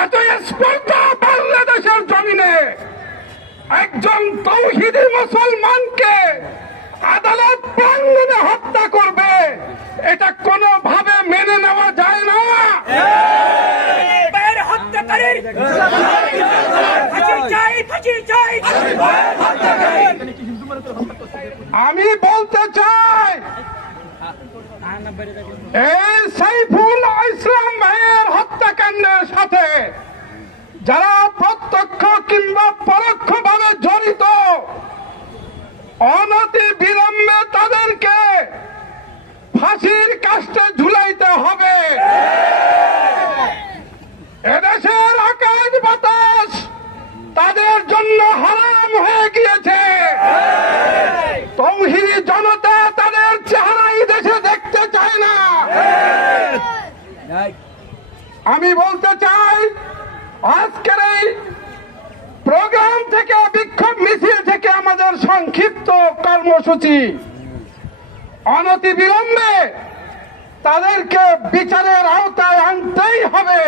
এত স্পর্ধা বাংলাদেশের জমিনে একজন তৌহিদি মুসলমানকে আদালত প্রাঙ্গণে হত্যা করবে, এটা কোনোভাবে মেনে নেওয়া যায় না। আমি বলতে চাই, এই সাইফুল ইসলাম ভাইয়ের হত্যাকাণ্ডের সাথে যারা প্রত্যক্ষ কিংবা পরোক্ষভাবে জড়িত, অনতি বিলম্বে তাদেরকে ফাঁসির কাস্টে ঝুলাইতে হবে। এদেশের আকাশ বাতাস তাদের জন্য হারাম হয়ে গিয়েছে। তৌহিদি জনতা তাদের চেহারাই দেশে দেখতে চায় না। আমি বলতে চাই, আজকের এই প্রোগ্রাম থেকে, বিক্ষোভ মিছিল থেকে আমাদের সংক্ষিপ্ত কর্মসূচি, অনতিবিলম্বে তাদেরকে বিচারের আওতায় আনতেই হবে।